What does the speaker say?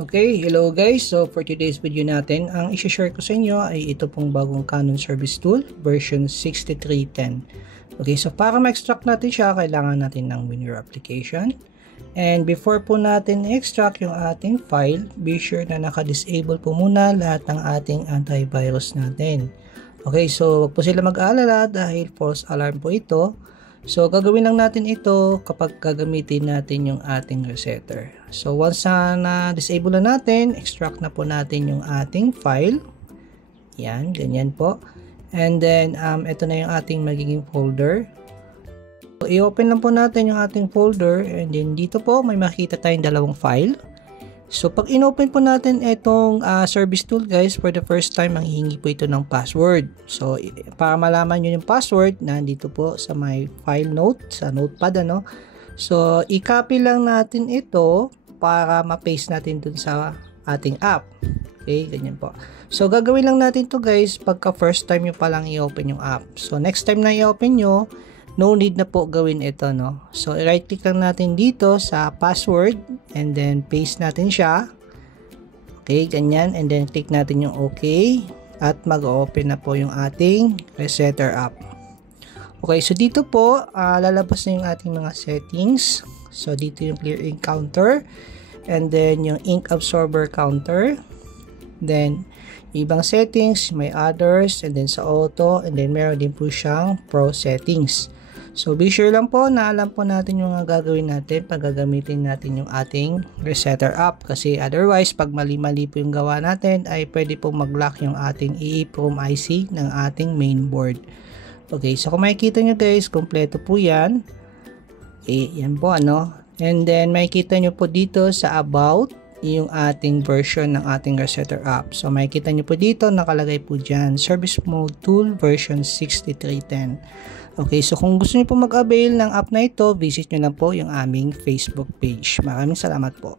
Okay, hello guys. So for today's video natin, ang i-share ko sa inyo ay ito pong bagong Canon Service Tool version 6310. Okay, so para ma-extract natin siya, kailangan natin ng WinRAR application. And before po natin extract yung ating file, be sure na naka-disable po muna lahat ng ating antivirus natin. Okay, so wag po sila mag-aalala dahil false alarm po ito. So gagawin lang natin ito kapag gagamitin natin yung ating resetter. So once na disable na natin, extract na po natin yung ating file. Yan, ganyan po. And then ito na yung ating magiging folder. So i-open lang po natin yung ating folder, and then dito po may makita tayong dalawang file. So pag in-open po natin itong service tool guys, for the first time manghihingi po ito ng password. So para malaman nyo yung password, nandito po sa my file note, sa notepad ano. So i-copy lang natin ito para ma-paste natin dun sa ating app. Okay, ganyan po. So gagawin lang natin to guys pagka first time nyo palang i-open yung app. So next time na i-open nyo, no need na po gawin ito, no? So, right click lang natin dito sa password and then paste natin siya. Okay, ganyan. And then click natin yung OK at mag-open na po yung ating resetter app. Okay, so dito po, lalabas na yung ating mga settings. So, dito yung clear ink counter and then yung ink absorber counter. Then, ibang settings, may others, and then sa auto, and then meron din po siyang pro settings. So be sure lang po na alam po natin yung gagawin natin pag gagamitin natin yung ating resetter app, kasi otherwise pag mali-mali po yung gawa natin ay pwede po mag-lock yung ating EEPROM IC ng ating mainboard. Okay, so kung makikita nyo guys, kompleto po yan. Okay, yan po ano. And then makikita nyo po dito sa about yung ating version ng ating resetter app. So makikita nyo po dito, nakalagay po dyan, Service Mode Tool version 6310. Okay, so kung gusto nyo po mag-avail ng app na ito, visit nyo lang po yung aming Facebook page. Maraming salamat po.